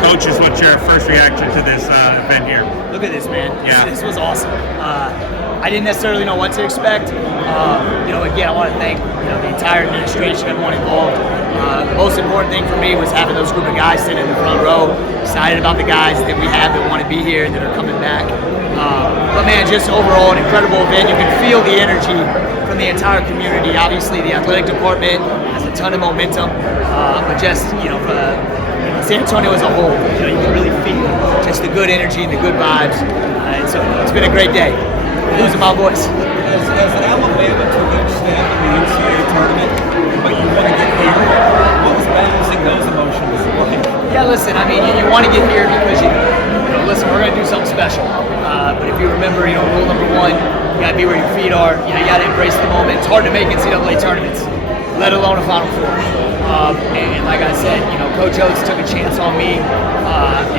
Coaches, what's your first reaction to this event here? Look at this, man. Yeah. This was awesome. I didn't necessarily know what to expect. Again, I want to thank the entire administration, everyone involved. The most important thing for me was having those group of guys sitting in the front row, excited about the guys that we have that want to be here and that are coming back. But man, just overall an incredible event. You can feel the energy from the entire community. Obviously, the athletic department has a ton of momentum, but just for San Antonio as a whole, you can really feel just the good energy and the good vibes. And so it's been a great day. Losing my voice. As Alabama took each step in the NCAA tournament, but you want to get here, what was balancing those emotions? Yeah, listen, I mean, you want to get here because listen, we're going to do something special. But if you remember, rule number one, you got to be where your feet are. You got to embrace the moment. It's hard to make NCAA tournaments, let alone a Final Four. And like I said, Coach Oates took a chance on me,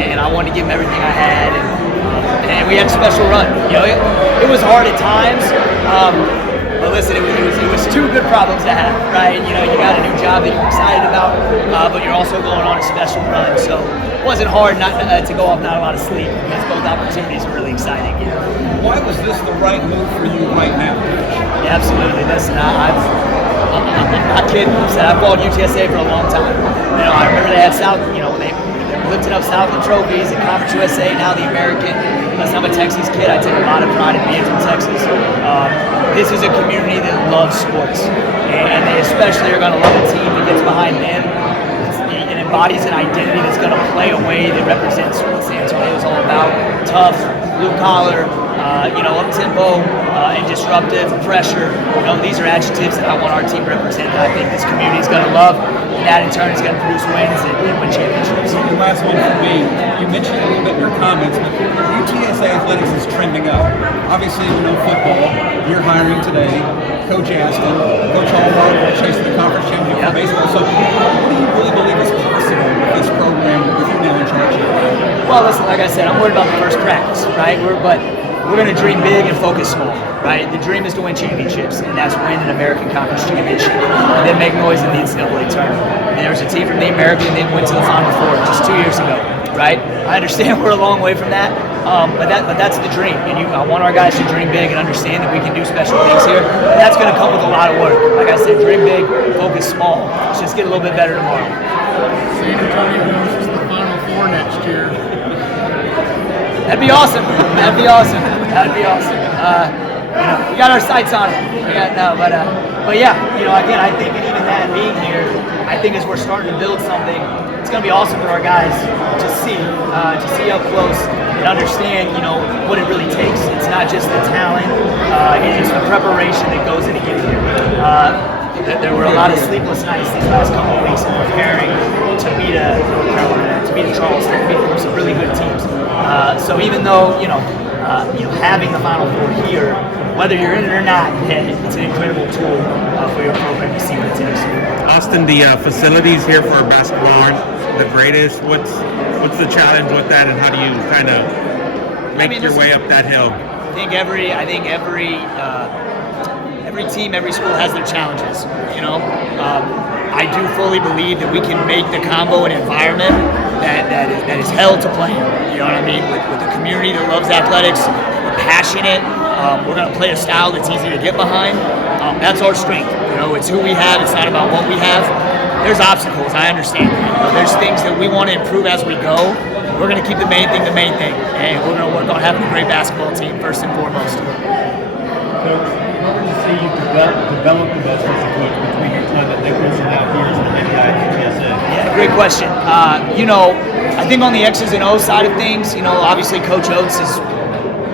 and I wanted to give him everything I had. And we had a special run. It was hard at times, but listen, it was two good problems to have, right? You got a new job that you're excited about, but you're also going on a special run. So it wasn't hard not to go off not a lot of sleep because both opportunities are really exciting. Why was this the right move for you right now? Yeah, absolutely. Listen, I'm not kidding. I've followed UTSA for a long time. I remember they had South, when they lifted up Southland trophies and Conference USA, now the American. Plus, I'm a Texas kid. I take a lot of pride in being from Texas. This is a community that loves sports, and they especially are going to love a team that gets behind them. It embodies an identity that's going to play a way that represents what San Antonio is all about: tough, blue collar, up-tempo, and disruptive, pressure. These are adjectives that I want our team to represent that I think this community is going to love, and that in turn is going to produce wins and win championships. The last one for me, you mentioned a little bit in your comments, but UTSA athletics is trending up. Obviously, we know football. You're hiring today. Coach Aston, Coach Hallmark, we're chasing the conference championship for baseball. So what do you really believe is possible with this program with you now in charge? Well, listen, like I said, I'm worried about the first practice, right? We're going to dream big and focus small, right? The dream is to win championships, and that's win an American Conference championship, and then make noise in the NCAA tournament. And there was a team from the American that went to the Final Four just 2 years ago, right? I understand we're a long way from that, but that's the dream. And I want our guys to dream big and understand that we can do special things here. And that's going to come with a lot of work. Like I said, dream big, focus small. Let's just get a little bit better tomorrow. San Antonio goes to the Final Four next year. That'd be awesome. That'd be awesome. We got our sights on it. But yeah, again, I think even that being here, I think as we're starting to build something, it's going to be awesome for our guys to see up close and understand, what it really takes. It's not just the talent, it's the preparation that goes into getting here. There were a lot of sleepless nights these last couple of weeks in preparing to beat Charleston, to beat some really good teams. So even though having the Final Four here, whether you're in it or not, it's an incredible tool for your program to see what it takes. Austin, the facilities here for basketball aren't the greatest. What's the challenge with that, and how do you kind of make your way up that hill? I think every team, every school has their challenges. I do fully believe that we can make the combo an environment that is hell to play in. You know what I mean? With the community that loves athletics, we're passionate. We're going to play a style that's easy to get behind. That's our strength. It's who we have. It's not about what we have. There's obstacles. I understand. There's things that we want to improve as we go. We're going to keep the main thing, and we're going to work on having a great basketball team first and foremost. Coach, how would you say you developed the best as a coach between your time at Nicholas and now here as an NDI at UTSA? Yeah, great question. I think on the X's and O's side of things, obviously Coach Oates is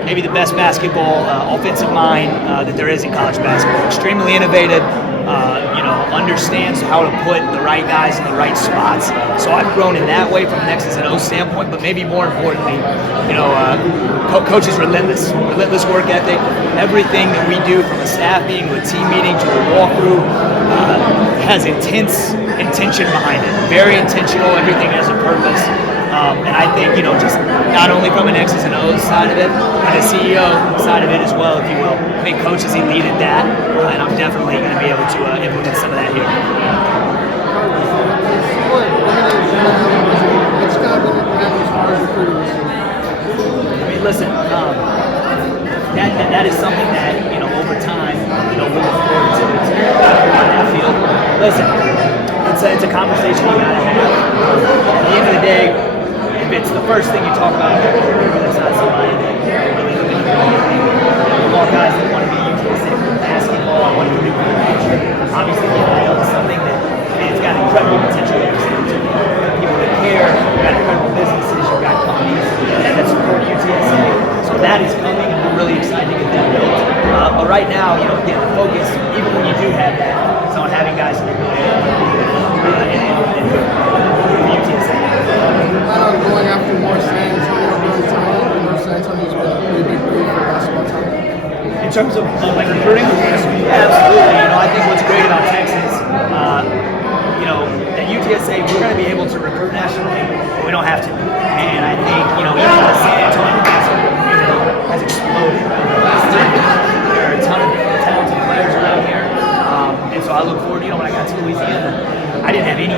maybe the best basketball offensive mind that there is in college basketball. Extremely innovative, understands how to put the right guys in the right spots. So I've grown in that way from an X's and O's standpoint, but maybe more importantly, Coach is relentless work ethic. Everything that we do, from a staff meeting to a team meeting to a walkthrough, has intention behind it. Very intentional. Everything has a purpose. And I think, just not only from an X's and O's side of it, but a CEO side of it as well, if you will. I think Coach has eluded that, and I'm definitely going to be able to implement some of that here. listen, that is something that, over time, we'll look forward to on that field. Listen, it's a conversation you gotta have. At the end of the day, if it's the first thing you talk about, that's not somebody that you're really looking to do anything. We want guys that want to be UTSA for basketball, want to do for the future. Obviously, the NIL is something that it's got incredible potential there. People that care, you've got incredible businesses, you've got companies that support UTSA. So that is coming, and we're really excited to get that built. But right now, again, the focus, even when you do have that, is on having guys in the building and UTSA. Plan on going after more San Antonio during time. San Antonio's been a really big move for basketball time. In terms of like recruiting, yeah, absolutely. I think what's great about Texas, at UTSA, we're going to be able to recruit nationally, but we don't have to. And I think, even the San Antonio basketball community has exploded. There are a ton of talented players around here. And so I look forward, when I got to Louisiana, I didn't have any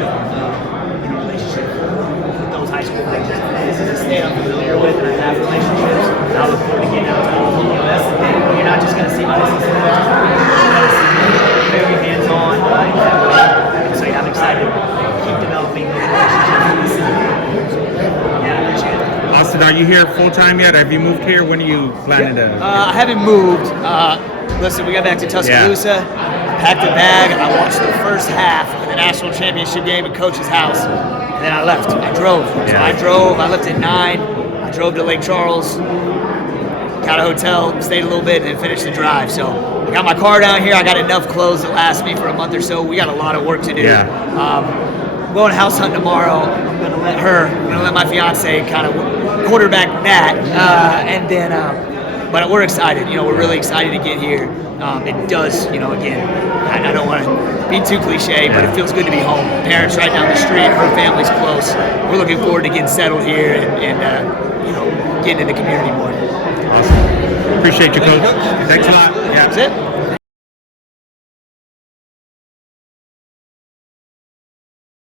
relationship with those high school coaches. This is a state I'm familiar with, and I have relationships. And I look forward to getting out to all of them. That's the thing. You're not just going to see my assistant coaches. You're going to see me very hands-on in that way. And so I'm excited to keep developing those relationships. Yeah, I appreciate it. Austin, are you here full time yet? Have you moved here? When are you planning to? I haven't moved. Listen, we got back to Tuscaloosa. I packed a bag. I watched the first half of the national championship game at Coach's house, and then I left. I drove. So I drove. I left at 9. I drove to Lake Charles, got a hotel, stayed a little bit, and then finished the drive. So I got my car down here. I got enough clothes to last me for a month or so. We got a lot of work to do. Yeah. I'm going house hunting tomorrow. I'm gonna let my fiance kind of quarterback that, and then. But we're excited. We're really excited to get here. It does, again, I don't want to be too cliche, but it feels good to be home. Parents right down the street, her family's close. We're looking forward to getting settled here and getting in the community more. Awesome. Appreciate you, Coach. Thanks a lot. Yeah. That's it.